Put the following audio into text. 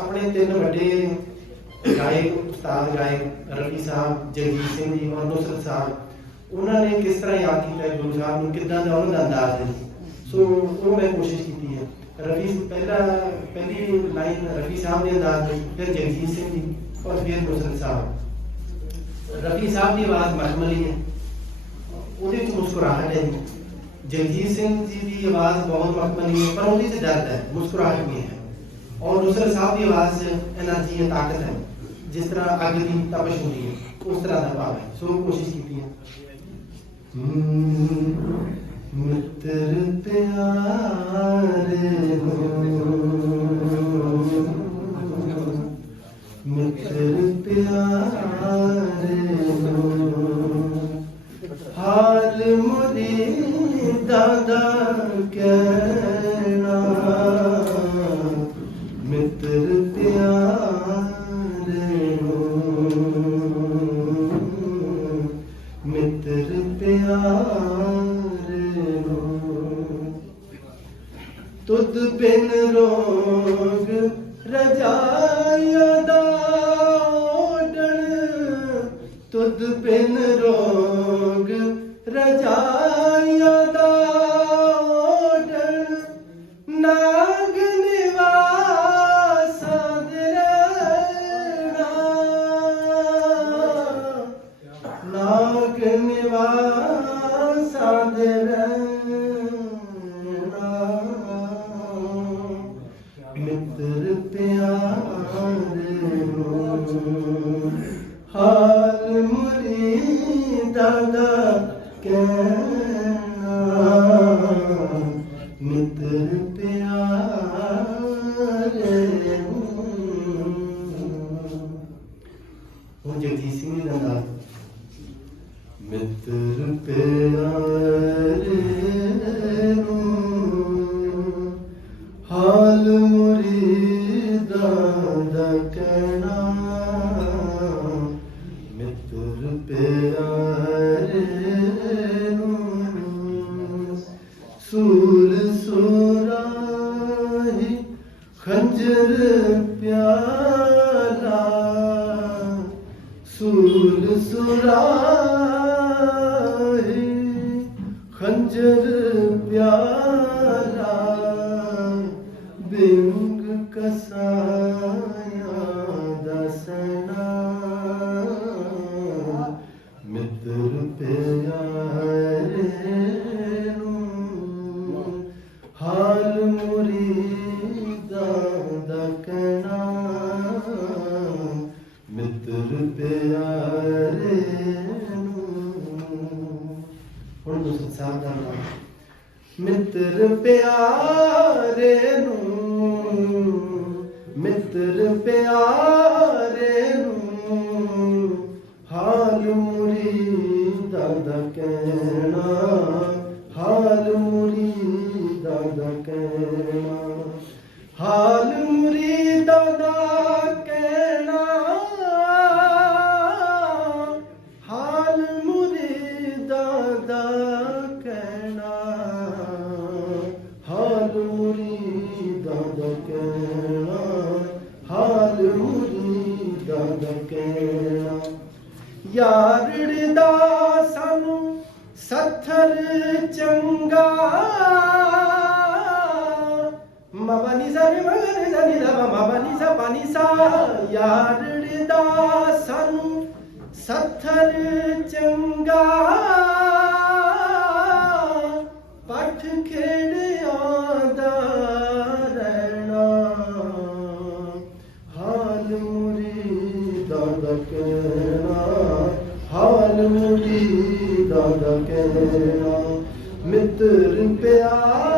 ਆਪਣੇ ਤਿੰਨ ਵੱਡੇ ਗਾਇਕ ਉਸਤਾਦ ਗਾਇਕ ਰਫੀ ਸਾਹਿਬ ਜਗਜੀਤ ਸਿੰਘ ਜੀ ਔਰ ਨੁਸਰਤ ਸਾਹਿਬ ਉਹਨਾਂ ਨੇ ਕਿਸ ਤਰ੍ਹਾਂ ਯਾਦ ਕੀਤਾ ਗੁਰੂ ਸਾਹਿਬ ਨੂੰ ਕਿੱਦਾਂ ਦਾ ਉਹਨਾਂ ਦਾ ਅੰਦਾਜ਼ ਹੈ ਸੋ ਉਹ ਮੈਂ ਕੋਸ਼ਿਸ਼ ਕੀਤੀ ਹੈ ਰਫੀ ਪਹਿਲਾ ਪਹਿਲੀ ਲਾਈਨ ਰਫੀ ਸਾਹਿਬ ਦੇ ਅੰਦਾਜ਼ ਵਿੱਚ ਫਿਰ ਜਗਜੀਤ ਸਿੰਘ ਜੀ ਔਰ ਫਿਰ ਨੁਸਰਤ ਸਾਹਿਬ ਰਫੀ ਸਾਹਿਬ ਦੀ ਆਵਾਜ਼ ਮਖਮਲੀ ਹੈ ਉਹਦੇ ਵਿੱਚ ਮੁਸਕਰਾਹਟ ਹੈ ਜੀ ਜਗਜੀਤ ਸਿੰਘ ਜੀ ਦੀ ਆਵਾਜ਼ ਬਹੁਤ ਮਖਮਲੀ ਹੈ ਪਰ ਉਹਦੇ 'ਚ ਦਰਦ ਹੈ ਮੁਸਕਰਾਹਟ ਵੀ ਹੈ और दूसरा साहब की आवाज एनर्जी है ताकत है ਜਿਸ ਤਰ੍ਹਾਂ ਅੱਗ ਦੀ ਤਪਸ਼ ਹੁੰਦੀ ਹੈ, ਉਸ ਤਰ੍ਹਾਂ ਦਾ ਭਾਵ ਹੈ। ਸੋ ਕੋਸ਼ਿਸ਼ ਕੀਤੀ ਹੈ। ਮਿੱਤਰ ਪਿਆਰੇ ਹੋ। ਮਿੱਤਰ ਪਿਆਰੇ ਹੋ। ਹਾਲ ਦਾ ਮਿੱਤਰ ਪਿਆਰੇ ਤੁਧ ਬਿਨ ਰੋਗ ਰਜਾਇਆ ਦਾ ਓਡਣ ਤੁਧ ਬਿਨ ਰੋਗ ਨਿਵਾਸਾਂ ਦੇ ਰਹਿਣਾ ਮਿੱਤਰ ਪਿਆਰੇ ਨੂੰ ਹਾਲ ਮੁਰੀਦਾਂ ਦਾ ਕਹਿਣਾ ਮਿੱਤਰ ਪਿਆਰੇ ਨੂੰ ਹੁਣ ਜਗਜੀਤ ਸਿੰਘ ਦਾ ਮਿੱਤਰ ਪਿਆਰੇ ਨੂੰ ਹਾਲ ਮੁਰੀਦਾਂ ਦਾ ਕਹਿਣਾ ਮਿੱਤਰ ਪਿਆਰੇ ਨੂੰ ਸੂਲ ਸੁਰਾਹੀ ਖੰਜਰ ਪਿਆਲਾ ਸੂਲ ਸੁਰਾਹੀ ਖੰਜਰ ਪਿਆਲਾ ਹੁਣ ਦੋਸਤ ਮਿੱਤਰ ਪਿਆਰੇ ਨੂੰ, ਮਿੱਤਰ ਪਿਆਰੇ ਨੂੰ, ਹਾਲ ਮੁਰੀਦਾਂ ਦਾ ਕਹਿਣਾ, ਹਾਲ ਮੁਰੀਦਾਂ ਦਾ ਕਹਿਣਾ, ਹਾਲ ਮੁਰੀਦਾਂ ਦਾ ਯਾਰੜ ਦਾ ਸਾਨੂੰ ਸੱਥਰ ਚੰਗਾ। ਮਬਾ ਨੀ ਸਾ ਰੇ ਮਗਾ ਦਾ ਮਬਾ ਸਾ ਪਾ ਸਾ। ਯਾਰੜ ਦਾ ਸਾਨੂੰ ਸੱਥਰ ਚੰਗਾ। ਪੱਠ ਖੇੜਿਆਂ ਕਹਿਣਾ ਮਿੱਤਰ ਪਿਆਰੇ